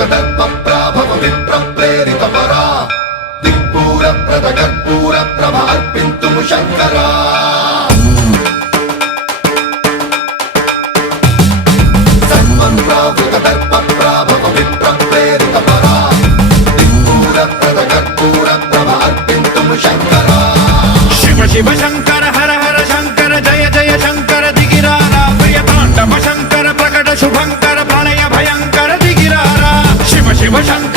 दर्पप्राभव विप्रप्रेरितपरा दिक्पूरप्रदकर्पूरप्रभ अर्पिन्तुं शङ्करा सर्वप्रावृतदर्पप्राभव विप्रप्रेरितपरा दिक्पूरप्रदकर्पूरप्रभ अर्पिन्तुं शङ्करा शिव शिव शङ्कर हर हर शङ्कर जय जय शङ्कर दिगिरारा प्रियताण्डव शङ्कर प्रकट शुभङ्कर प्रलय भयङ्कर दिगिरारा शिव शिव शङ्कर